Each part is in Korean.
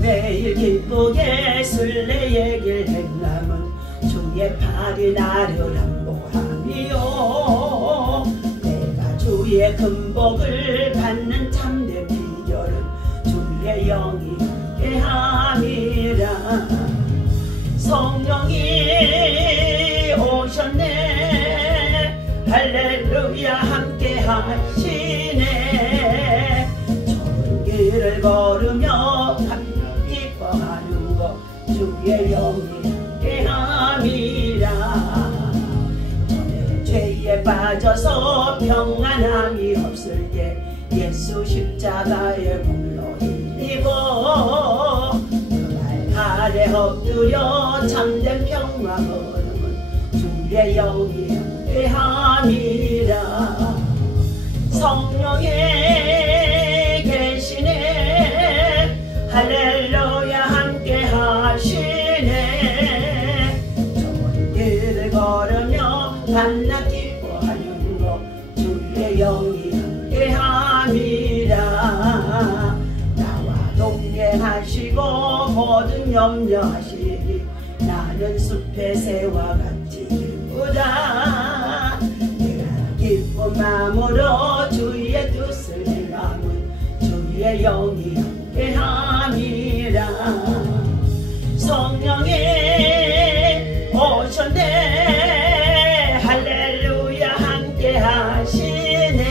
매일 기쁘게 순례의 행함은 주의 팔이 나를 안보함이요. 내가 주의 금복을 받는 참된 비결은 주의 영이 함께함이라. 성령이 오셨네. 할렐루야 함께 하시네. 좁은 길을 걸으며 기뻐하는 것 주의 영이 함께함이라. 전에 죄에 빠져서 평안함이 없을 때 예수 십자가에 홀로 힘입고 아래 엎드려 참된 평화 얻음은 주의 영이 함께함이라. 성령이 계시네. 할렐루야 함께 하시네. 좁은 길을 걸으며 밤낮 기뻐하는 것 주의 영이 함께함이라. 동행하시고 모든 염려하시니 나는 숲의 새와 같이 기쁘다. 내가 기쁜 마음으로 주의 뜻을 행함은 주의 영이 함께함이라. 성령이 오셨네. 할렐루야 함께 하시네.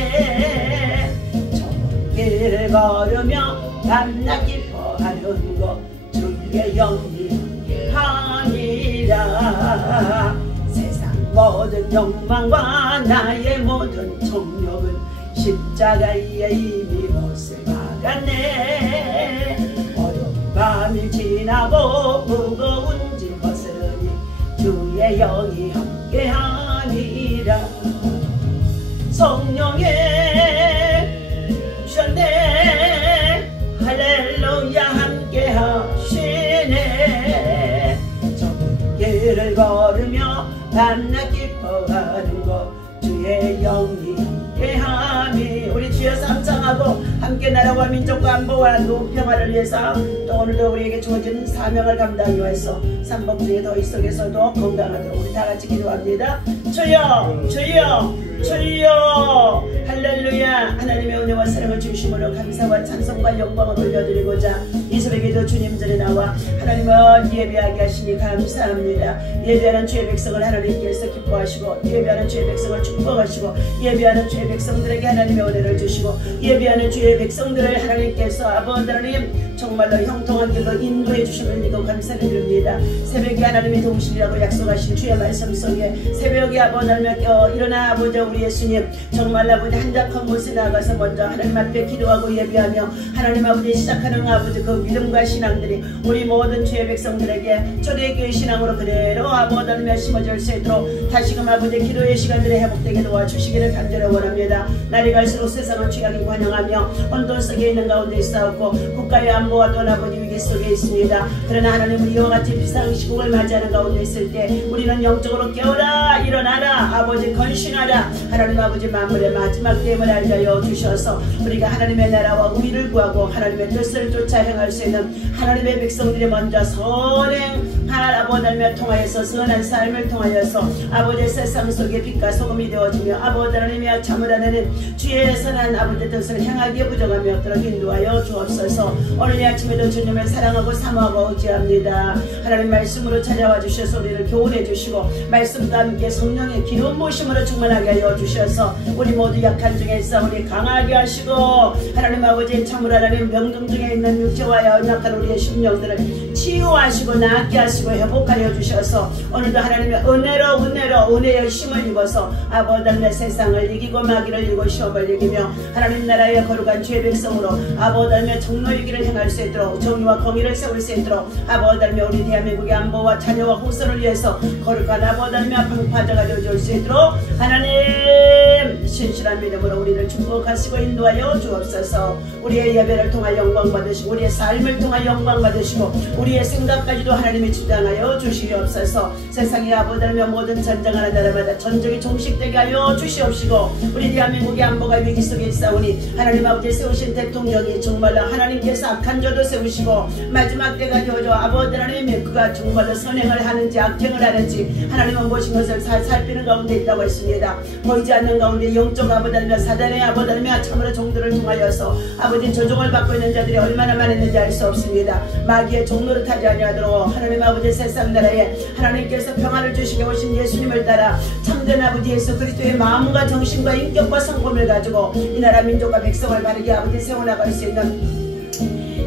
좁은 길을 걸으며 밤낮 기뻐하는 것 주의 영이 함이라. 세상 모든 욕망과 나의 모든 정욕은 십자가에 이미 못을 박았네. 어두운 밤이 지나고 무거운 짐 벗으니 주의 영이 함께함이라. 성령이 오셨네. 할렐루야 함께 하시네. 좁은 길을 걸으며 밤낮 기뻐하는 것 주의 영이 함께함이. 우리 주여 삼창하고 함께 나라와 민족과 안보와 평화를 위해서 또 오늘도 우리에게 주어진 사명을 감당하기 위해서 삼복주의 더위 속에서도 건강하도록 우리 다같이 기도합니다. 주여 주여 주여. 할렐루야. 하나님의 은혜와 사랑을 중심으로 감사와 찬송과 영광을 올려드리고자 이 새벽에도 주님 전에 나와 하나님을 예배하게 하시니 감사합니다. 예배하는 주의 백성을 하나님께서 기뻐하시고 예배하는 주의 백성을 축복하시고 예배하는 주의 백성들에게 하나님의 은혜를 주시고 예배하는 주의 백성들을 하나님께서 아버지 하나님 정말로 형통한 길로 인도해 주심을 믿고 감사를 드립니다. 새벽에 하나님의 도우시리라고 약속하신 주의 말씀 속에 새벽에 아버지 하나님 일어나 아버지 우리 예수님 정말 아버지 한적한 곳에 나가서 먼저 하나님 앞에 기도하고 예배하며 하나님 아버지 시작하는 아버지 그 믿음과 신앙들이 우리 모든 주의 백성들에게 초대교회 신앙으로 그대로 아버지 하나님 심어질 수 있도록 다시금 아버지 기도의 시간들이 회복되게 도와주시기를 간절히 원합니다. 날이 갈수록 세상은 죄악이 관영하며 혼돈 속에 있는 가운데 싸우고 국가의 안보와 또 아버지 위기 속에 있습니다. 그러나 하나님은 이와 같이 비상시국을 맞이하는 가운데 있을 때 우리는 영적으로 깨어라 일어나라 아버지 건신하라. 하나님 아버지 만물의 마지막 때임을 알게 하여 주셔서 우리가 하나님의 나라와 의를 구하고 하나님의 뜻을 쫓아 행할 수 있는 하나님의 백성들이 먼저 선행 아버지 하나님을 통하여서 선한 삶을 통하여서 아버지 세상 속에 빛과 소금이 되어지며 아버지 하나님의 참을 하나님 주의 선한 아버지 뜻을 행하기에 부정함이 없도록 인도하여 주옵소서. 오늘 이 아침에도 주님을 사랑하고 사모하고 의지합니다. 하나님 말씀으로 찾아와 주셔서 우리를 교훈해 주시고 말씀과 함께 성령의 기름 부으심으로 충만하게 하여 주셔서 우리 모두 약한 중에서 우리 강하게 하시고 하나님 아버지 참을 하나님 병정 중에 있는 육체와 연약한 우리의 심령들을 치유하시고 낫게 하시고 회복하여 주셔서 오늘도 하나님의 은혜의 힘을 입어서 아버지 하나님의 세상을 이기고 마귀를 이기고 시험을 이기며 하나님 나라의 거룩한 죄 백성으로 아버지 하나님의 정로의 길을 행할 수 있도록 정의와 공의를 세울 수 있도록 아버지 하나님 우리 대한민국의 안보와 자녀와 후손을 위해서 거룩한 아버지 하나님의 방파자가 되어줄 수 있도록 하나님 신실한 믿음으로 우리를 축복하시고 인도하여 주옵소서. 우리의 예배를 통하여 영광 받으시고 우리의 삶을 통하여 영광 받으시고 우리의 생각까지도 하나님이 주장하여 주시옵소서. 세상의 아버지며 모든 전쟁하는 나라마다 전쟁이 종식되게 하여 주시옵시고 우리 대한민국의 안보가 위기 속에 있사오니 하나님 아버지 세우신 대통령이 정말로 하나님께서 악한 자도 세우시고 마지막 때가 되어져 아버지 하나님의 그가 정말로 선행을 하는지 악행을 하는지 하나님은 모신 것을 살피는 가운데 있다고 했습니다. 보이지 않는 가운데 영적 아버지 하나님 사단의 아버지 하나님 참으로 종들을 통하여서 아버지 조종을 받고 있는 자들이 얼마나 많았는지 알 수 없습니다. 마귀의 종로를 타지 아니하도록 하나님 아버지 세상 나라에 하나님께서 평안을 주시게 오신 예수님을 따라 참된 아버지 예수 그리스도의 마음과 정신과 인격과 성품을 가지고 이 나라 민족과 백성을 바르게 아버지 세워나갈 수 있는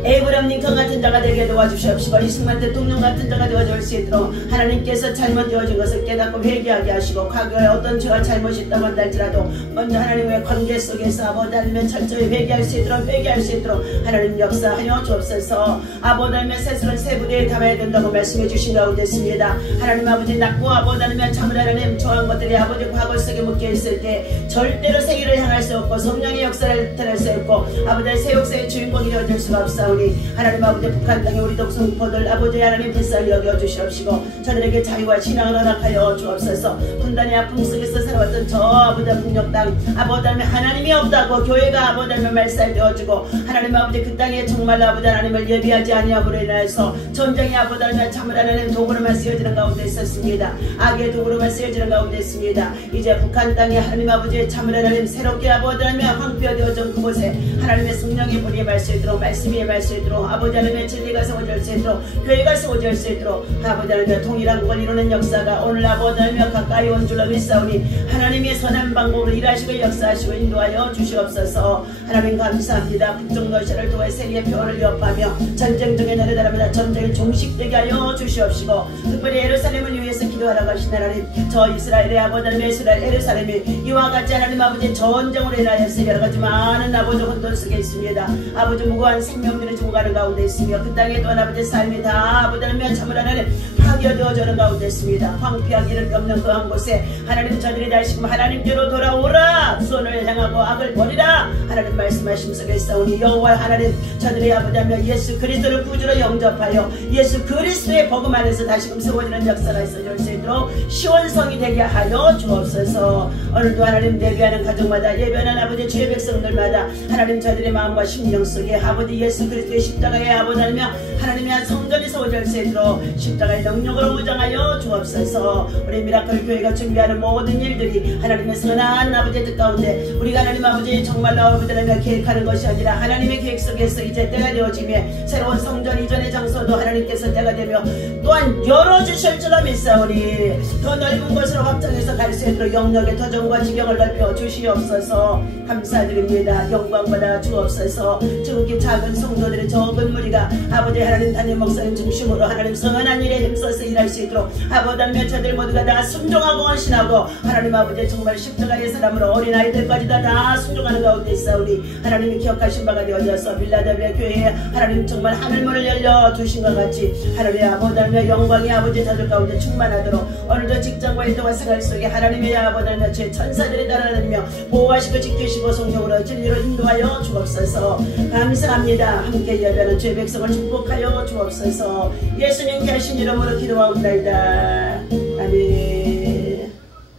에이브람 링컨 같은 자가 되게 도와주시옵시고 이승만 대통령 같은 자가 되어줄 수 있도록 하나님께서 잘못되어진 것을 깨닫고 회개하게 하시고 과거에 어떤 죄와 잘못이 있다고 할지라도 먼저 하나님의 관계 속에서 아버지 하나님의 철저히 회개할 수 있도록 하나님 역사하여 주옵소서. 아버지 하나님의 세수를 세 부대에 담아야 된다고 말씀해 주신 가운데 있습니다. 하나님 아버지 낮고 아버지 하나님의 참을 하나님 좋아한 것들이 아버지 과거 속에 묶여 있을 때 절대로 세계를 향할 수 없고 성령의 역사를 나타낼 수 없고 아버지의 새 역사의 주인공이 되어줄 수가 없사오니 하나님 아버지 북한 땅에 우리 독성포들 아버지 하나님 불쌍히 여겨 주시옵시고 저들에게 자유와 신앙을 허락하여 주옵소서. 분단의 아픔 속에서 살아왔던 저 아버지 북녘 땅 아버지 하나님이 없다고 교회가 아버지 말살되어지고 하나님 아버지 그 땅에 정말 아버지 하나님을 예비하지 아니함으로 인하여서 전쟁이 아버지 하나님 참을 하나님 도구로만 쓰여지는 가운데 있었습니다. 악의 도구로만 쓰여지는 가운데 있습니다. 이제 북한 땅에 하나님 아버지의 참을 하나님 새롭게 아버지 하나님 황폐되어진 그곳에 하나님의 성령의 불이 임할 수 있도록 말씀이 임할 수 있도록 아버지 하나님의 진리가 세워질 수 있도록 교회가 세워질 수 있도록 아버지 하나님의 통일한 권 이루는 역사가 오늘 아버지 하나님 가까이 온 줄로 믿사오니 하나님의 선한 방법으로 일하시고 역사하시고 인도하여 주시옵소서. 하나님 감사합니다. 북쪽 러시아를 통해 세계의 평화를 위협하며 전쟁 중에 나라마다 전쟁을 종식되게 하여 주시옵시고 특별히 예루살렘을 위해서 기도하러 가신 하나님 저 이스라엘의 아버지 하나님의 이스라엘 예루살렘이 이와 같이 하나님 아버지 전쟁으로 인하여서 여러가지 많은 아버지 혼돈 속에 있습니다. 아버지 무고한 생명들이 죽어가는 가운데 있으며 그 땅에 또한 아버지 삶이 다 아버지 하나님 참을 하나님 파괴되어져는 가운데 있습니다. 황폐하기를 없는 그 한 곳에 하나님 저들이 다시금 하나님께로 돌아오라 손을 향하고 악을 버리라 하나님 말씀하심 속에 있사오니 여호와 하나님 저들이 아버지 하나님 예수 그리스도를 구주로 영접하여 예수 그리스도의 복음 안에서 다시금 세워지는 역사가 있어질 수 있도록 시원성이 되게 하여 주옵소서. 오늘도 하나님 예배하는 가정마다 예배하는 아버지 주의 백성들마다 하나님 저들의 마음과 심령 속에 아버지 예수 그리스도의 십자가의 아버지 하나님의 성전이 세워질 수 있도록 십자가의 능력으로 무장하여 주옵소서. 우리 미라클 교회가 준비하는 모든 일들이 하나님의 선한 아버지의 뜻 가운데 우리가 하나님 아버지 정말로 아버지 하나님과 계획하는 것이 아니라 하나님의 계획 속에서 이제 때가 되어지며 새로운 성전 이전의 장소도 하나님께서 때가 되며 또한 열어주실 줄로 믿사오니 더 넓은 곳으로 확장해서 갈 수 있도록 영역의 터전과 지경을 넓혀 주시옵소서. 감사드립니다. 영광받아 주옵소서. 지극히 작은 성도들의 적은 무리가 아버지 하나님 담임 목사님 중심으로 하나님 선한 일에 힘써서 일할 수 있도록 아버지 하나님 저들 모두가 다 순종하고 헌신하고 하나님 아버지 정말 십자가의 사람으로 어린아이들까지 다 순종하는 가운데 있사오니 하나님이 기억하신 바가 되어져서 빌라델비아 교회에 하나님 정말 하늘문을 열려주신 것 같이 하나님의 아버지 하나님의 영광이 아버지 저들 가운데 충만하도록 오늘도 직장과 일터와 생활 속에 하나님의 아버지 하나님의 제 천사들이 따라다니며 보호하시고 지키시고 성령으로 진리로 인도하여 주옵소서. 감사합니다. 함께 예배하는 주의 백성을 축복하여 주옵소서. 예수님 계신 이름으로 기도하옵나이다. 아멘.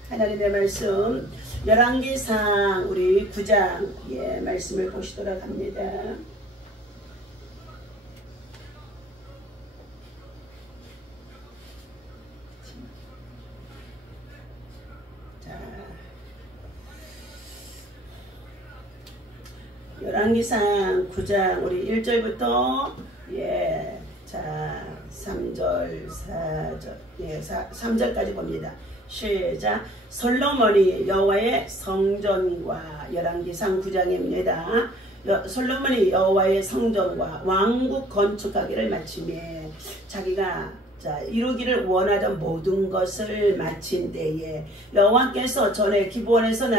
하나님의 말씀 열왕기상 우리 9장 말씀을 보시도록 합니다. 열왕기상 9장 우리 1절부터 3절 4절 3절까지 봅니다. 시작. 솔로몬이 여호와의 성전과 열왕기상 9장입니다. 솔로몬이 여호와의 성전과 왕국 건축하기를 마치며 자기가 이루기를 원하던 모든 것을 마친 때에 여호와께서 전에 기브온에서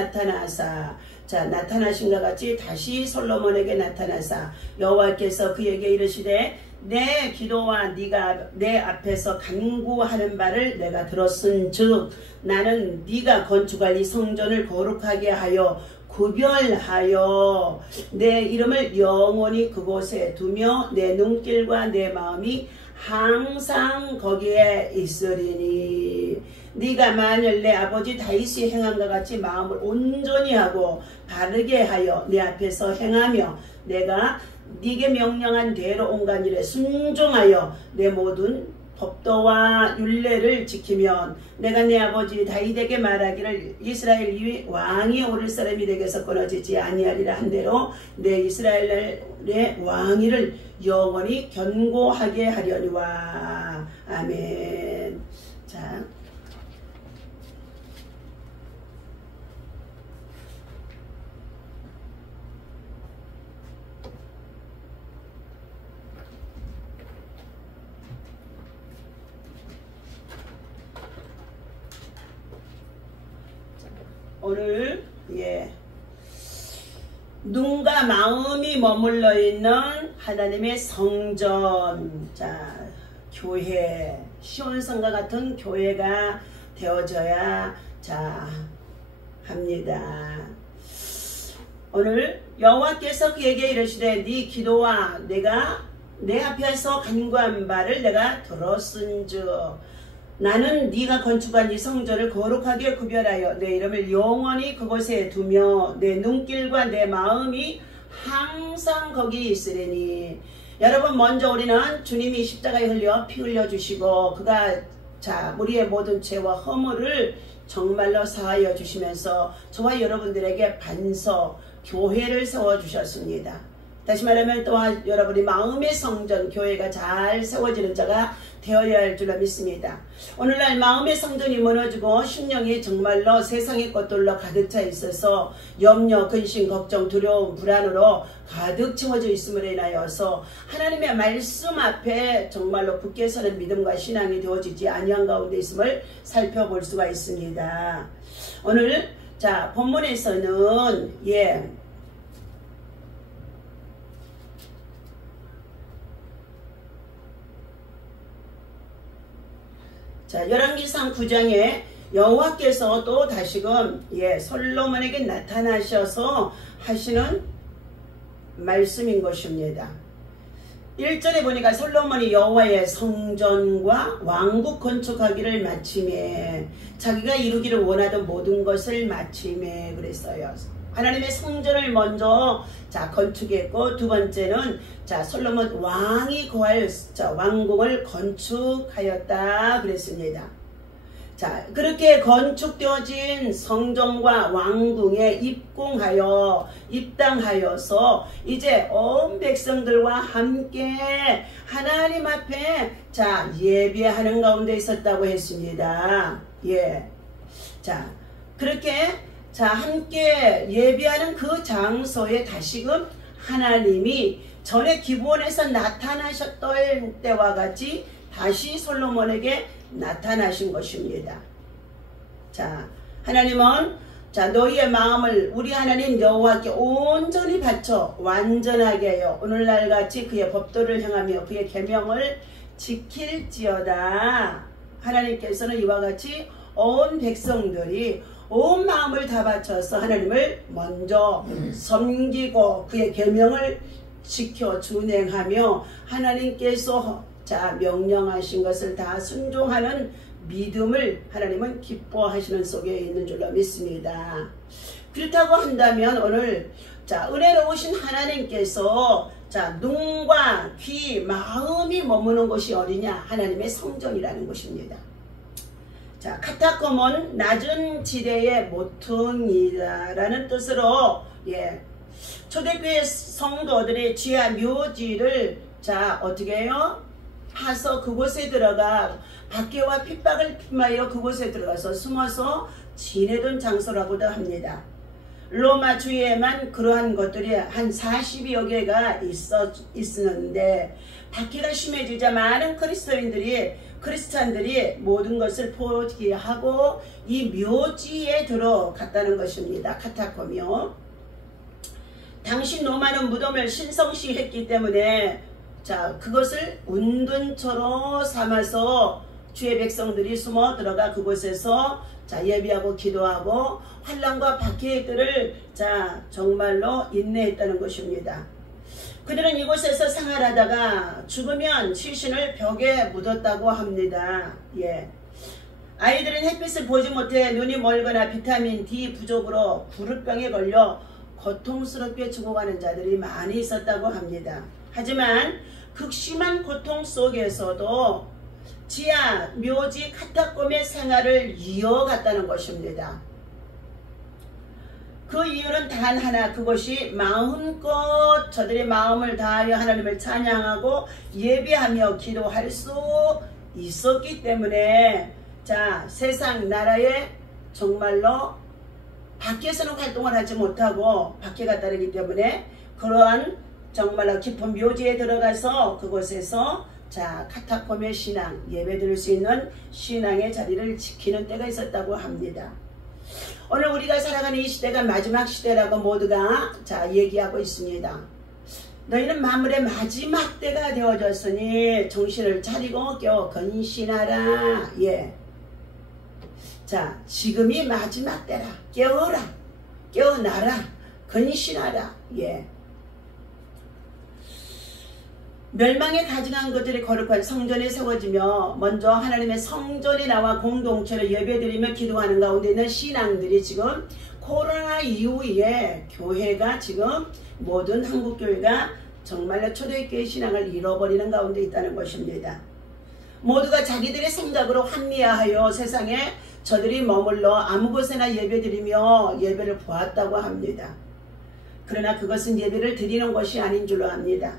나타나신과 같이 다시 솔로몬에게 나타나사 여호와께서 그에게 이르시되 내 기도와 네가 내 앞에서 간구하는 바를 내가 들었은즉 나는 네가 건축할 이 성전을 거룩하게 하여 구별하여 내 이름을 영원히 그곳에 두며 내 눈길과 내 마음이 항상 거기에 있으리니 네가 만일 내 아버지 다윗이 행함과 같이 마음을 온전히 하고 바르게 하여 내 앞에서 행하며 내가 네게 명령한 대로 온갖 일에 순종하여 내 모든 법도와 율례를 지키면 내가 내 아버지 다윗에게 말하기를 이스라엘 위에 왕이 오를 사람이 내게서 끊어지지 아니하리라 한대로 내 이스라엘의 왕위를 영원히 견고하게 하려니와. 아멘. 자, 오늘 눈과 마음이 머물러 있는 하나님의 성전, 자, 교회, 시온성과 같은 교회가 되어져야 자 합니다. 오늘 여호와께서 그에게 이르시되 네 기도와 내가 내 앞에서 간구한 바를 내가 들었은즉 나는 네가 건축한 이 성전을 거룩하게 구별하여 내 이름을 영원히 그곳에 두며 내 눈길과 내 마음이 항상 거기 있으리니. 여러분, 먼저 우리는 주님이 십자가에 흘려 피 흘려주시고 그가 자 우리의 모든 죄와 허물을 정말로 사하여 주시면서 저와 여러분들에게 반석 교회를 세워주셨습니다. 다시 말하면 또한 여러분이 마음의 성전 교회가 잘 세워지는 자가 되어야 할 줄로 믿습니다. 오늘날 마음의 성전이 무너지고 심령이 정말로 세상의 것들로 가득 차 있어서 염려, 근심, 걱정, 두려움, 불안으로 가득 채워져 있음을 인하여서 하나님의 말씀 앞에 정말로 굳게 서는 믿음과 신앙이 되어지지 아니한 가운데 있음을 살펴볼 수가 있습니다. 오늘 자 본문에서는 자, 열왕기상 9장에 여호와께서 또 다시금 솔로몬에게 나타나셔서 하시는 말씀인 것입니다. 1절에 보니까 솔로몬이 여호와의 성전과 왕국 건축하기를 마침에 자기가 이루기를 원하던 모든 것을 마침에 그랬어요. 하나님의 성전을 먼저 자 건축했고 두 번째는 자 솔로몬 왕이 거할 자 왕궁을 건축하였다 그랬습니다. 자 그렇게 건축되어진 성전과 왕궁에 입당하여서 이제 온 백성들과 함께 하나님 앞에 자 예배하는 가운데 있었다고 했습니다. 자 그렇게 자 함께 예배하는 그 장소에 다시금 하나님이 전에 기브온에서 나타나셨던 때와 같이 다시 솔로몬에게 나타나신 것입니다. 자 하나님은 자 너희의 마음을 우리 하나님 여호와께 온전히 바쳐 완전하게 하여 오늘날 같이 그의 법도를 행하며 그의 계명을 지킬지어다. 하나님께서는 이와 같이 온 백성들이 온 마음을 다 바쳐서 하나님을 먼저 섬기고 그의 계명을 지켜 준행하며 하나님께서 자 명령하신 것을 다 순종하는 믿음을 하나님은 기뻐하시는 속에 있는 줄로 믿습니다. 그렇다고 한다면 오늘 자 은혜로우신 하나님께서 자 눈과 귀 마음이 머무는 곳이 어디냐? 하나님의 성전이라는 것입니다. 자, 카타콤은 낮은 지대의 모퉁이라는 뜻으로 초대교회 성도들의 지하 묘지를 자 어떻게 해요? 파서 그곳에 들어가 박해와 핍박을 피하여 그곳에 들어가서 숨어서 지내던 장소라고도 합니다. 로마 주에만 그러한 것들이 한 40여 개가 있었는데 박해가 심해지자 많은 크리스찬들이 모든 것을 포기하고 이 묘지에 들어갔다는 것입니다. 카타콤이요. 당시 로마는 무덤을 신성시했기 때문에 자, 그것을 운둔처로 삼아서 주의 백성들이 숨어 들어가 그곳에서 자, 예비하고 기도하고 환난과 박해들을 자, 정말로 인내했다는 것입니다. 그들은 이곳에서 생활하다가 죽으면 시신을 벽에 묻었다고 합니다. 예. 아이들은 햇빛을 보지 못해 눈이 멀거나 비타민 D 부족으로 구루병에 걸려 고통스럽게 죽어가는 자들이 많이 있었다고 합니다. 하지만 극심한 고통 속에서도 지하, 묘지, 카타콤의 생활을 이어갔다는 것입니다. 그 이유는 단 하나, 그것이 마음껏 저들의 마음을 다하여 하나님을 찬양하고 예배하며 기도할 수 있었기 때문에 자, 세상 나라에 정말로 밖에서는 활동을 하지 못하고 박해가 따르기 때문에 그러한 정말로 깊은 묘지에 들어가서 그곳에서 자, 카타콤의 신앙, 예배 드릴 수 있는 신앙의 자리를 지키는 때가 있었다고 합니다. 오늘 우리가 살아가는 이 시대가 마지막 시대라고 모두가 자, 얘기하고 있습니다. 너희는 만물의 마지막 때가 되어졌으니 정신을 차리고 깨어 건신하라. 예. 자, 지금이 마지막 때라. 깨어라. 깨어나라. 건신하라. 예. 멸망에 가증한 것들이 거룩한 성전에 세워지며 먼저 하나님의 성전에 나와 공동체로 예배드리며 기도하는 가운데 있는 신앙들이 지금 코로나 이후에 교회가 지금 모든 한국교회가 정말로 초대교회 신앙을 잃어버리는 가운데 있다는 것입니다. 모두가 자기들의 생각으로 합리화하여 세상에 저들이 머물러 아무 곳에나 예배드리며 예배를 보았다고 합니다. 그러나 그것은 예배를 드리는 것이 아닌 줄로 압니다.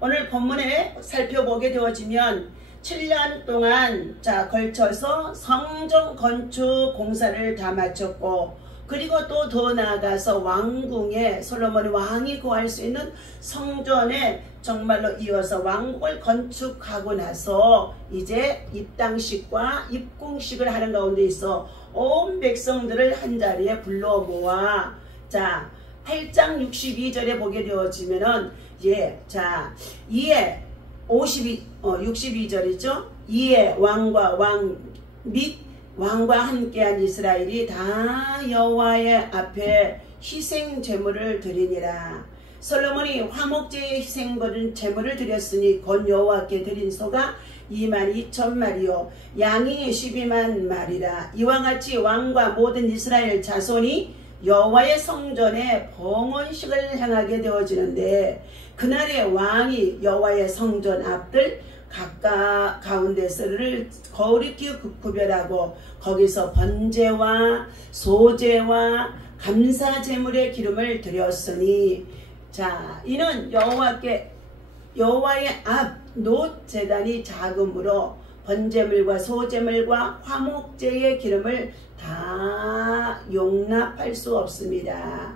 오늘 본문에 살펴보게 되어지면 7년 동안 자, 걸쳐서 성전 건축 공사를 다 마쳤고 그리고 또 더 나아가서 왕궁에 솔로몬 왕이 거할 수 있는 성전에 정말로 이어서 왕궁을 건축하고 나서 이제 입당식과 입궁식을 하는 가운데 있어 온 백성들을 한자리에 불러 모아 자 8장 62절에 보게 되어지면은 예, 자 이에 62절이죠. 이에 왕과 왕 및 왕과 함께한 이스라엘이 다 여호와의 앞에 희생 제물을 드리니라. 솔로몬이 화목제의 희생거든 제물을 드렸으니 곧 여호와께 드린 소가 22,000마리요 양이 12만 마리라. 이와 같이 왕과 모든 이스라엘 자손이 여호와의 성전에 봉헌식을 행하게 되어지는데 그날에 왕이 여호와의 성전 앞들 각각 가운데서를 거룩히 구별하고 거기서 번제와 소제와 감사제물의 기름을 드렸으니 자 이는 여호와의 앞 놋제단이 작음으로 번제물과 소제물과 화목제의 기름을 다 용납할 수 없습니다.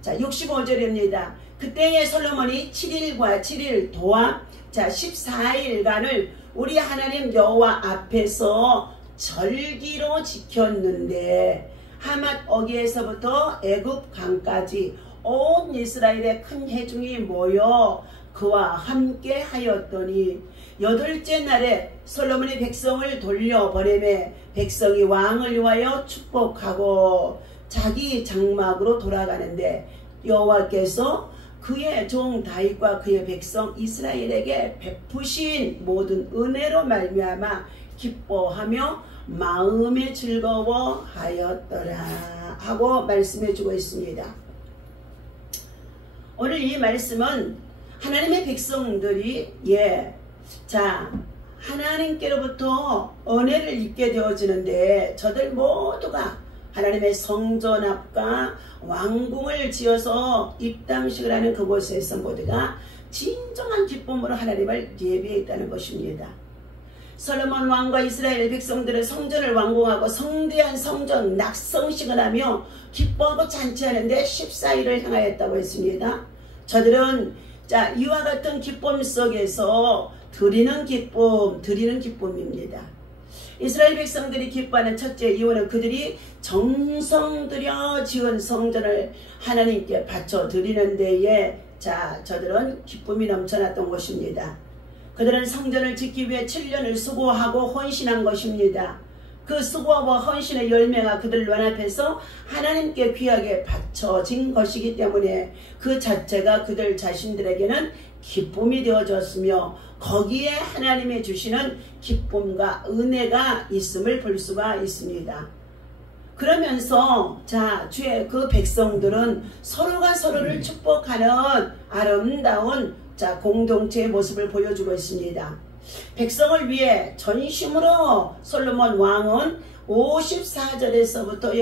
자 65절입니다. 그때에 솔로몬이 7일과 7일 도합 자 14일간을 우리 하나님 여호와 앞에서 절기로 지켰는데 하맛 어기에서부터 애굽 강까지 온 이스라엘의 큰 회중이 모여 그와 함께 하였더니 8째 날에 솔로몬이 백성을 돌려보내매 백성이 왕을 위하여 축복하고 자기 장막으로 돌아가는데 여호와께서 그의 종 다윗과 그의 백성 이스라엘에게 베푸신 모든 은혜로 말미암아 기뻐하며 마음에 즐거워하였더라 하고 말씀해 주고 있습니다. 오늘 이 말씀은 하나님의 백성들이 자 하나님께로부터 은혜를 입게 되어지는데 저들 모두가 하나님의 성전 앞과 왕궁을 지어서 입당식을 하는 그곳에서 모두가 진정한 기쁨으로 하나님을 예배했다는 것입니다. 솔로몬 왕과 이스라엘 백성들은 성전을 완공하고 성대한 성전 낙성식을 하며 기뻐하고 잔치하는데 14일을 행하였다고 했습니다. 저들은 자 이와 같은 기쁨 속에서 드리는 기쁨입니다. 이스라엘 백성들이 기뻐하는 첫째 이유는 그들이 정성 들여 지은 성전을 하나님께 바쳐 드리는 데에 자, 저들은 기쁨이 넘쳐났던 것입니다. 그들은 성전을 짓기 위해 7년을 수고하고 헌신한 것입니다. 그 수고와 헌신의 열매가 그들 눈앞에서 하나님께 귀하게 바쳐진 것이기 때문에 그 자체가 그들 자신들에게는 기쁨이 되어졌으며 거기에 하나님이 주시는 기쁨과 은혜가 있음을 볼 수가 있습니다. 그러면서 자, 주의 그 백성들은 서로가 서로를 축복하는 아름다운 자, 공동체의 모습을 보여주고 있습니다. 백성을 위해 전심으로 솔로몬 왕은 54절에서부터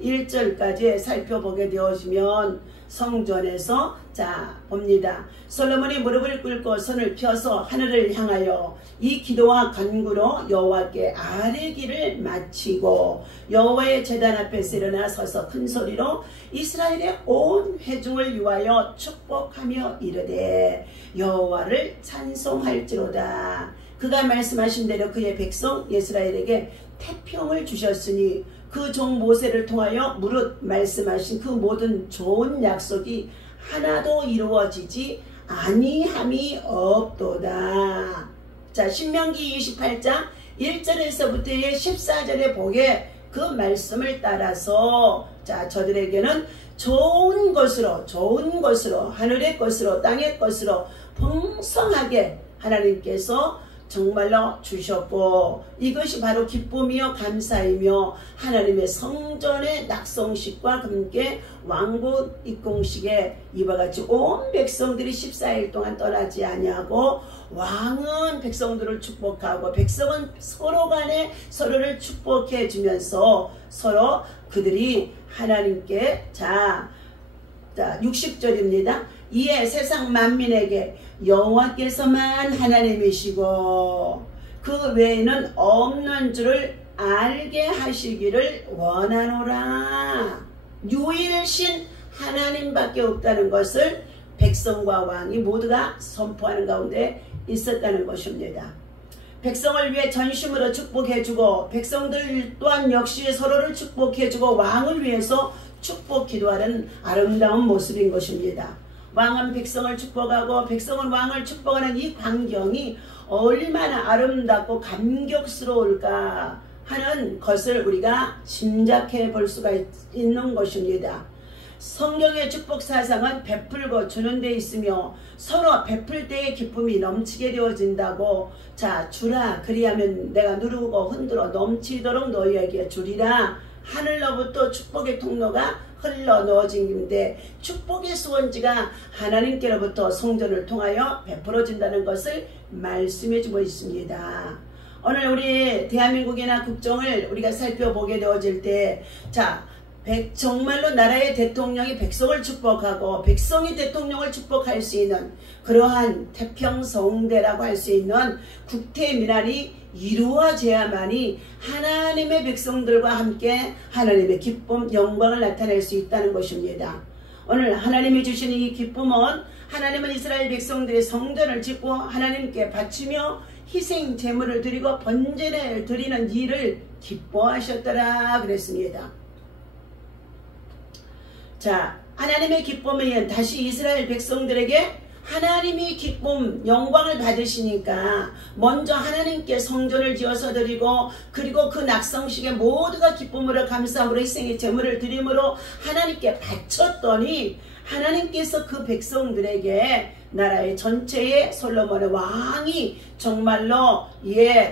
61절까지 살펴보게 되어지면 성전에서 자 봅니다. 솔로몬이 무릎을 꿇고 손을 펴서 하늘을 향하여 이 기도와 간구로 여호와께 아뢰기를 마치고 여호와의 제단 앞에서 일어나 서서 큰 소리로 이스라엘의 온 회중을 위하여 축복하며 이르되 여호와를 찬송할지로다. 그가 말씀하신 대로 그의 백성 이스라엘에게 태평을 주셨으니 그 종 모세를 통하여 무릇 말씀하신 그 모든 좋은 약속이 하나도 이루어지지 아니함이 없도다. 자, 신명기 28장 1절에서부터 14절에 보게 그 말씀을 따라서 자, 저들에게는 좋은 것으로 하늘의 것으로 땅의 것으로 풍성하게 하나님께서 정말로 주셨고 이것이 바로 기쁨이요 감사이며 하나님의 성전의 낙성식과 함께 왕국 입공식에 이와 같이 온 백성들이 14일 동안 떠나지 아니하고 왕은 백성들을 축복하고 백성은 서로 간에 서로를 축복해 주면서 서로 그들이 하나님께 자 60절입니다. 이에 세상 만민에게 여호와께서만 하나님이시고 그 외에는 없는 줄을 알게 하시기를 원하노라. 유일신 하나님밖에 없다는 것을 백성과 왕이 모두가 선포하는 가운데 있었다는 것입니다. 백성을 위해 전심으로 축복해주고 백성들 또한 역시 서로를 축복해주고 왕을 위해서 축복 기도하는 아름다운 모습인 것입니다. 왕은 백성을 축복하고 백성은 왕을 축복하는 이 광경이 얼마나 아름답고 감격스러울까 하는 것을 우리가 짐작해 볼 수가 있는 것입니다. 성경의 축복 사상은 베풀고 주는 데 있으며 서로 베풀 때의 기쁨이 넘치게 되어진다고 자 주라 그리하면 내가 누르고 흔들어 넘치도록 너희에게 주리라. 하늘로부터 축복의 통로가 흘러 넣어진데 축복의 수원지가 하나님께로부터 성전을 통하여 베풀어진다는 것을 말씀해주고 있습니다. 오늘 우리 대한민국이나 국정을 우리가 살펴보게 되어질 때 자 정말로 나라의 대통령이 백성을 축복하고 백성이 대통령을 축복할 수 있는 그러한 태평성대라고 할 수 있는 국태민안이 이루어져야만이 하나님의 백성들과 함께 하나님의 기쁨, 영광을 나타낼 수 있다는 것입니다. 오늘 하나님이 주신 이 기쁨은 하나님은 이스라엘 백성들의 성전을 짓고 하나님께 바치며 희생 제물을 드리고 번제를 드리는 일을 기뻐하셨더라 그랬습니다. 자, 하나님의 기쁨은 다시 이스라엘 백성들에게 하나님이 기쁨, 영광을 받으시니까 먼저 하나님께 성전을 지어서 드리고 그리고 그 낙성식에 모두가 기쁨으로 감사함으로 희생의 제물을 드림으로 하나님께 바쳤더니 하나님께서 그 백성들에게 나라의 전체의 솔로몬의 왕이 정말로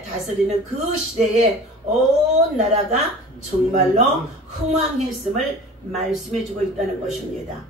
다스리는 그 시대에 온 나라가 정말로 흥왕했음을 말씀해주고 있다는 것입니다.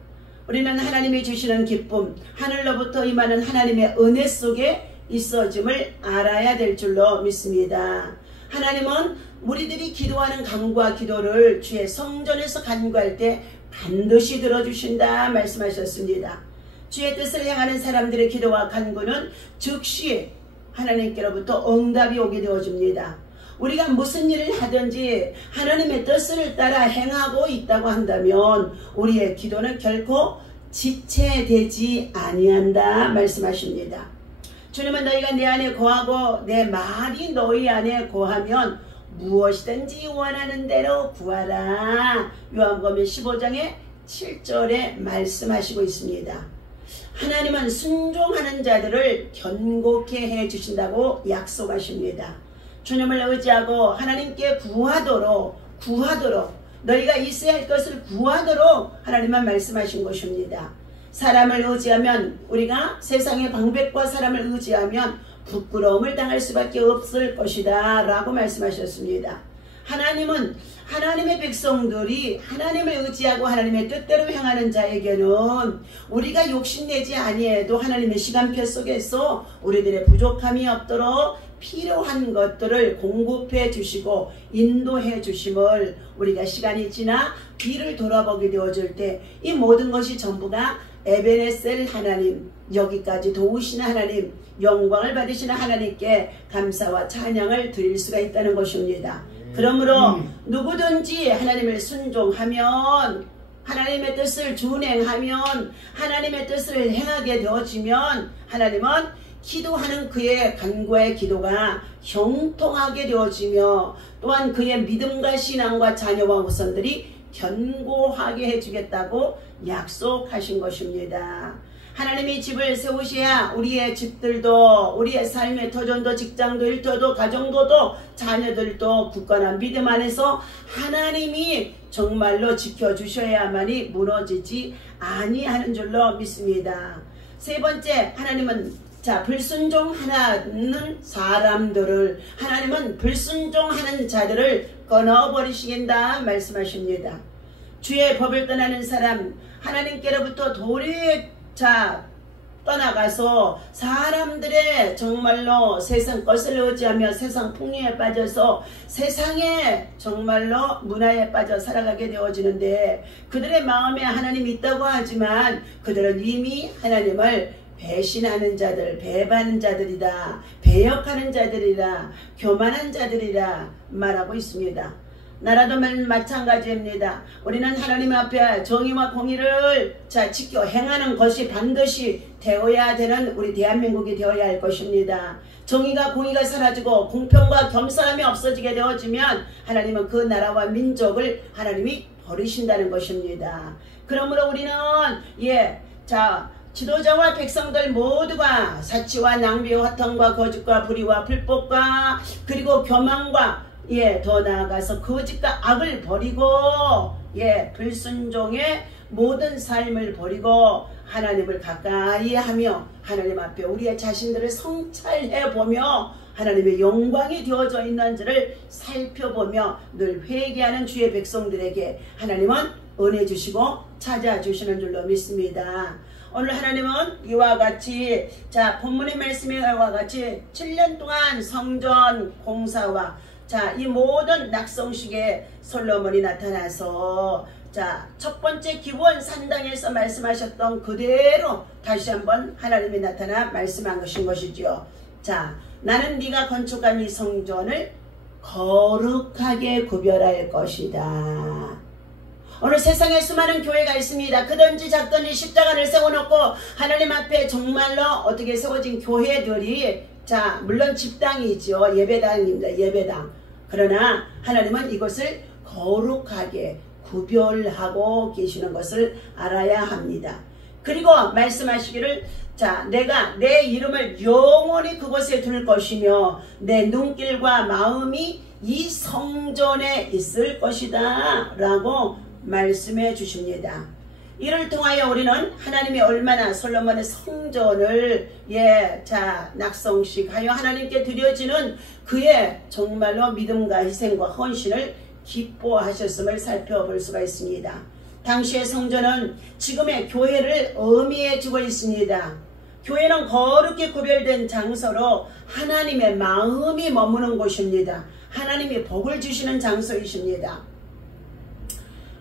우리는 하나님이 주시는 기쁨, 하늘로부터 임하는 하나님의 은혜 속에 있어짐을 알아야 될 줄로 믿습니다. 하나님은 우리들이 기도하는 간구와 기도를 주의 성전에서 간구할 때 반드시 들어주신다 말씀하셨습니다. 주의 뜻을 향하는 사람들의 기도와 간구는 즉시 하나님께로부터 응답이 오게 되어집니다. 우리가 무슨 일을 하든지 하나님의 뜻을 따라 행하고 있다고 한다면 우리의 기도는 결코 지체되지 아니한다 말씀하십니다. 주님은 너희가 내 안에 거하고 내 말이 너희 안에 거하면 무엇이든지 원하는 대로 구하라. 요한복음 15장의 7절에 말씀하시고 있습니다. 하나님은 순종하는 자들을 견고케 해주신다고 약속하십니다. 주님을 의지하고 하나님께 구하도록 너희가 있어야 할 것을 구하도록 하나님은 말씀하신 것입니다. 사람을 의지하면 우리가 세상의 방백과 사람을 의지하면 부끄러움을 당할 수밖에 없을 것이다 라고 말씀하셨습니다. 하나님은 하나님의 백성들이 하나님을 의지하고 하나님의 뜻대로 행하는 자에게는 우리가 욕심내지 아니해도 하나님의 시간표 속에서 우리들의 부족함이 없도록 필요한 것들을 공급해 주시고 인도해 주심을 우리가 시간이 지나 뒤를 돌아보게 되어질 때 이 모든 것이 전부가 에베네셀 하나님, 여기까지 도우시는 하나님, 영광을 받으시는 하나님께 감사와 찬양을 드릴 수가 있다는 것입니다. 그러므로 누구든지 하나님을 순종하면, 하나님의 뜻을 준행하면, 하나님의 뜻을 행하게 되어지면 하나님은 기도하는 그의 간구의 기도가 형통하게 되어지며 또한 그의 믿음과 신앙과 자녀와 후손들이 견고하게 해주겠다고 약속하신 것입니다. 하나님이 집을 세우셔야 우리의 집들도, 우리의 삶의 터전도, 직장도, 일터도, 가정도도, 자녀들도 굳건한 믿음 안에서 하나님이 정말로 지켜주셔야만이 무너지지 아니하는 줄로 믿습니다. 세 번째, 하나님은 불순종하는 사람들을, 하나님은 불순종하는 자들을 끊어버리시겠다 말씀하십니다. 주의 법을 떠나는 사람, 하나님께로부터 도리에 떠나가서 사람들의 정말로 세상 것을 의지하며 세상 풍요에 빠져서 세상에 정말로 문화에 빠져 살아가게 되어지는데, 그들의 마음에 하나님이 있다고 하지만 그들은 이미 하나님을 배신하는 자들, 배반하는 자들이다, 배역하는 자들이라, 교만한 자들이라 말하고 있습니다. 나라도 마찬가지입니다. 우리는 하나님 앞에 정의와 공의를 지켜 행하는 것이 반드시 되어야 되는 우리 대한민국이 되어야 할 것입니다. 정의가 공의가 사라지고 공평과 겸손함이 없어지게 되어지면 하나님은 그 나라와 민족을 하나님이 버리신다는 것입니다. 그러므로 우리는 지도자와 백성들 모두가 사치와 낭비와 화통과 거짓과 불의와 불법과 그리고 교만과 더 나아가서 거짓과 악을 버리고 불순종의 모든 삶을 버리고 하나님을 가까이 하며 하나님 앞에 우리의 자신들을 성찰해 보며 하나님의 영광이 되어져 있는지를 살펴보며 늘 회개하는 주의 백성들에게 하나님은 은혜 주시고 찾아주시는 줄로 믿습니다. 오늘 하나님은 이와 같이 본문의 말씀에 이와 같이 7년 동안 성전 공사와 이 모든 낙성식에 솔로몬이 나타나서 첫 번째 기원 산당에서 말씀하셨던 그대로 다시 한번 하나님이 나타나 말씀한 것이지요. 나는 네가 건축한 이 성전을 거룩하게 구별할 것이다. 오늘 세상에 수많은 교회가 있습니다. 크든지 작든지 십자가를 세워놓고 하나님 앞에 정말로 어떻게 세워진 교회들이 물론 집당이죠. 예배당입니다. 예배당. 그러나 하나님은 이것을 거룩하게 구별하고 계시는 것을 알아야 합니다. 그리고 말씀하시기를 내가 내 이름을 영원히 그곳에 둘 것이며 내 눈길과 마음이 이 성전에 있을 것이다 라고 말씀해 주십니다. 이를 통하여 우리는 하나님이 얼마나 솔로몬의 성전을 낙성식하여 하나님께 드려지는 그의 정말로 믿음과 희생과 헌신을 기뻐하셨음을 살펴볼 수가 있습니다. 당시의 성전은 지금의 교회를 의미해 주고 있습니다. 교회는 거룩히 구별된 장소로 하나님의 마음이 머무는 곳입니다. 하나님이 복을 주시는 장소이십니다.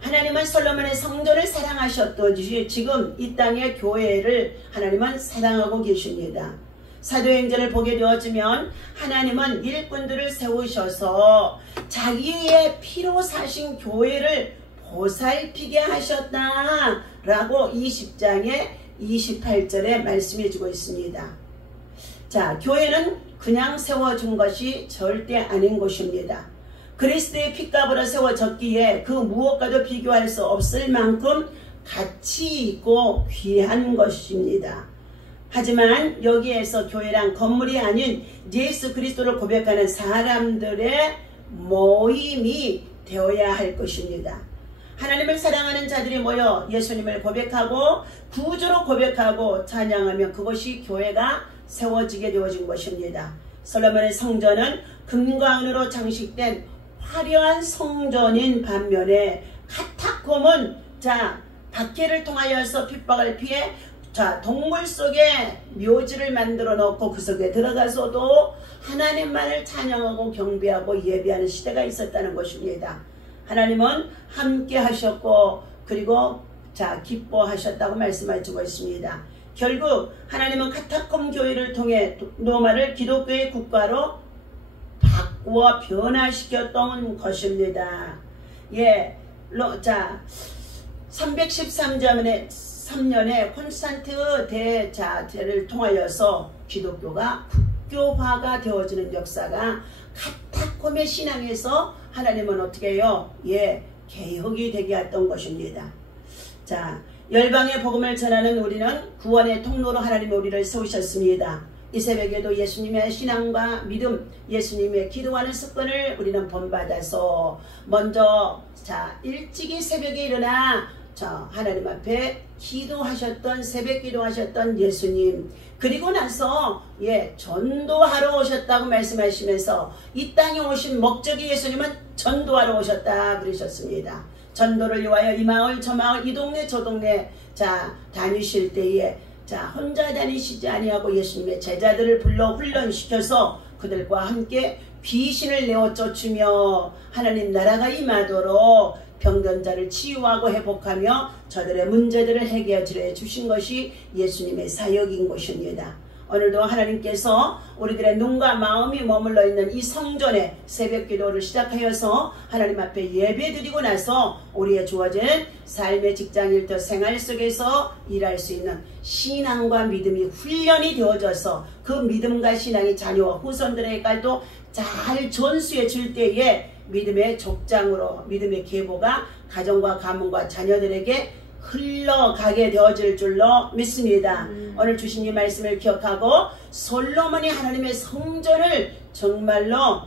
하나님은 솔로몬의 성전을 사랑하셨듯이 지금 이 땅의 교회를 하나님은 사랑하고 계십니다. 사도행전을 보게 되어지면 하나님은 일꾼들을 세우셔서 자기의 피로 사신 교회를 보살피게 하셨다라고 20장의 28절에 말씀해 주고 있습니다. 교회는 그냥 세워준 것이 절대 아닌 것입니다. 그리스도의 핏값으로 세워졌기에 그 무엇과도 비교할 수 없을 만큼 가치 있고 귀한 것입니다. 하지만 여기에서 교회란 건물이 아닌 예수 그리스도를 고백하는 사람들의 모임이 되어야 할 것입니다. 하나님을 사랑하는 자들이 모여 예수님을 고백하고 구주로 고백하고 찬양하면 그것이 교회가 세워지게 되어진 것입니다. 솔로몬의 성전은 금과 은으로 장식된 화려한 성전인 반면에 카타콤은 박해를 통하여서 핍박을 피해 동굴 속에 묘지를 만들어 놓고 그 속에 들어가서도 하나님만을 찬양하고 경배하고 예배하는 시대가 있었다는 것입니다. 하나님은 함께 하셨고 그리고 기뻐하셨다고 말씀하시고 있습니다. 결국 하나님은 카타콤 교회를 통해 로마를 기독교의 국가로 바꾸어 변화시켰던 것입니다. 313년에 콘스탄트 대제를 통하여서 기독교가 국교화가 되어지는 역사가 카타콤의 신앙에서 하나님은 어떻게 해요? 개혁이 되게 했던 것입니다. 열방의 복음을 전하는 우리는 구원의 통로로 하나님이 우리를 세우셨습니다. 이 새벽에도 예수님의 신앙과 믿음, 예수님의 기도하는 습관을 우리는 본받아서 먼저 일찍이 새벽에 일어나 하나님 앞에 기도하셨던 새벽 기도하셨던 예수님, 그리고 나서 전도하러 오셨다고 말씀하시면서 이 땅에 오신 목적이 예수님은 전도하러 오셨다 그러셨습니다. 전도를 위하여 이 마을 저 마을 이 동네 저 동네 다니실 때에 혼자 다니시지 아니하고 예수님의 제자들을 불러 훈련시켜서 그들과 함께 귀신을 내어 쫓으며 하나님 나라가 임하도록 병든자를 치유하고 회복하며 저들의 문제들을 해결해 주신 것이 예수님의 사역인 것입니다. 오늘도 하나님께서 우리들의 눈과 마음이 머물러 있는 이 성전에 새벽 기도를 시작하여서 하나님 앞에 예배드리고 나서 우리의 주어진 삶의 직장 일터 생활 속에서 일할 수 있는 신앙과 믿음이 훈련이 되어져서 그 믿음과 신앙이 자녀와 후손들에게도 잘 전수해 줄 때에 믿음의 족장으로 믿음의 계보가 가정과 가문과 자녀들에게 흘러가게 되어질 줄로 믿습니다. 오늘 주신 이 말씀을 기억하고 솔로몬이 하나님의 성전을 정말로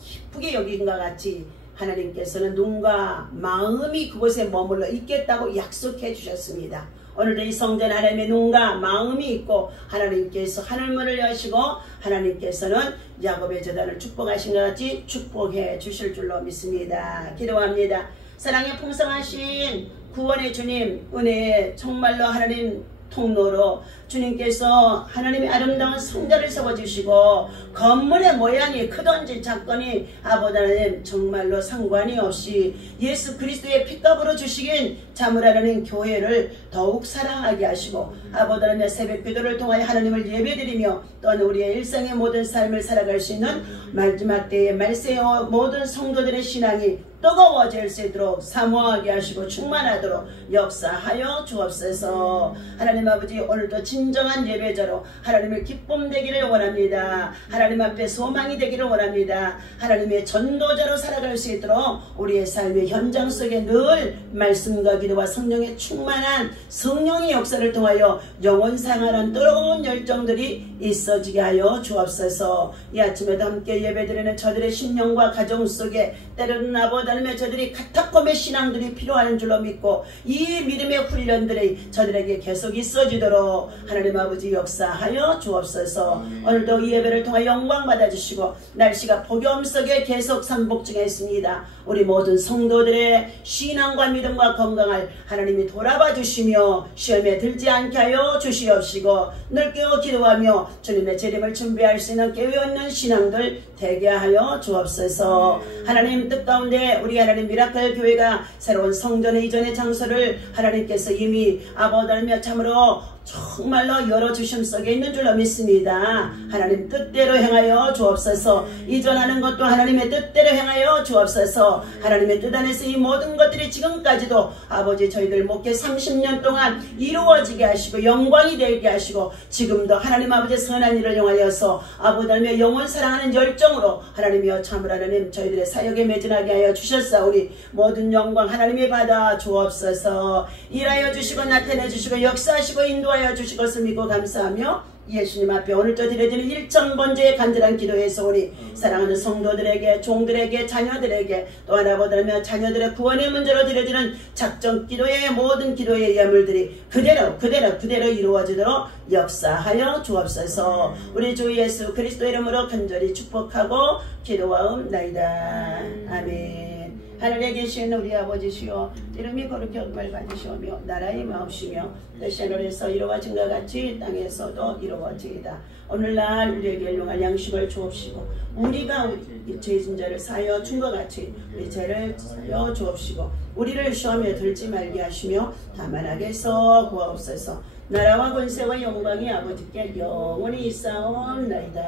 기쁘게 여긴 것 같이 하나님께서는 눈과 마음이 그곳에 머물러 있겠다고 약속해 주셨습니다. 오늘도 이 성전 하나님의 눈과 마음이 있고 하나님께서 하늘문을 여시고 하나님께서는 야곱의 재단을 축복하신 것 같이 축복해 주실 줄로 믿습니다. 기도합니다. 사랑의 풍성하신 구원의 주님, 은혜의 정말로 하나님 통로로 주님께서 하나님의 아름다운 성전을 세워주시고 건물의 모양이 크든지 작거니 아버지 하나님 정말로 상관이 없이 예수 그리스도의 핏값으로 주시긴 자물하나님 교회를 더욱 사랑하게 하시고 아버지 하나님의 새벽 기도를 통하여 하나님을 예배드리며 또한 우리의 일상의 모든 삶을 살아갈 수 있는 마지막 때의 말세와 모든 성도들의 신앙이 뜨거워질 수 있도록 사모하게 하시고 충만하도록 역사하여 주옵소서. 하나님 아버지 오늘도 진정한 예배자로 하나님의 기쁨 되기를 원합니다. 하나님 앞에 소망이 되기를 원합니다. 하나님의 전도자로 살아갈 수 있도록 우리의 삶의 현장 속에 늘 말씀과 기도와 성령의 충만한 성령의 역사를 통하여 영원상활한 뜨거운 열정들이 있어지게 하여 주옵소서. 이 아침에도 함께 예배드리는 저들의 심령과 가정 속에 때로는 아버지 하나님의 저들이 카타콤의 신앙들이 필요한 줄로 믿고 이 믿음의 훈련들이 저들에게 계속 있어지도록 하나님 아버지 역사하여 주옵소서. 오늘도 이 예배를 통해 영광 받아주시고 날씨가 폭염 속에 계속 삼복 중에 있습니다. 우리 모든 성도들의 신앙과 믿음과 건강을 하나님이 돌아봐 주시며 시험에 들지 않게 하여 주시옵시고 늘 깨어 기도하며 주님의 재림을 준비할 수 있는 깨어있는 신앙들 되게 하여 주옵소서. 하나님 뜻 가운데 우리 하나님 미라클 교회가 새로운 성전의 이전의 장소를 하나님께서 이미 아버지 하나님 참으로 정말로 열어주심 속에 있는 줄로 믿습니다. 하나님 뜻대로 행하여 주옵소서. 이전하는 것도 하나님의 뜻대로 행하여 주옵소서. 하나님의 뜻 안에서 이 모든 것들이 지금까지도 아버지 저희들 목회 30년 동안 이루어지게 하시고 영광이 되게 하시고 지금도 하나님 아버지 선한 일을 용하여서 아버지 하나님의 영원 사랑하는 열정으로 하나님이여 참으로 하나님 저희들의 사역에 매진하게 하여 주셨사오니 모든 영광 하나님이 받아 주옵소서. 일하여 주시고 나타내 주시고 역사하시고 인도하여 주실 것을 믿고 감사하며 예수님 앞에 오늘도 드려지는 일천번제의 간절한 기도에서오니 사랑하는 성도들에게 종들에게 자녀들에게 또 하나 보다면 자녀들의 구원의 문제로 드려지는 작정 기도의 모든 기도의 예물들이 그대로 이루어지도록 역사하여 주옵소서. 우리 주 예수 그리스도 이름으로 간절히 축복하고 기도하옵나이다. 아멘. 하늘에 계신 우리 아버지시여 이름이 거룩히 여김을 받으시오며 나라의 마옵시며 뜻이 하늘에서 이루어진 것 같이 땅에서도 이루어지이다. 오늘날 우리에게 일용할 양식을 주옵시고 우리가 우리 죄진 자를 사하여 준 것 같이 우리 죄를 사하여 주옵시고 우리를 시험에 들지 말게 하시며 다만 악에서 구하옵소서. 나라와 권세와 영광이 아버지께 영원히 있사옵나이다.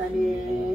아멘.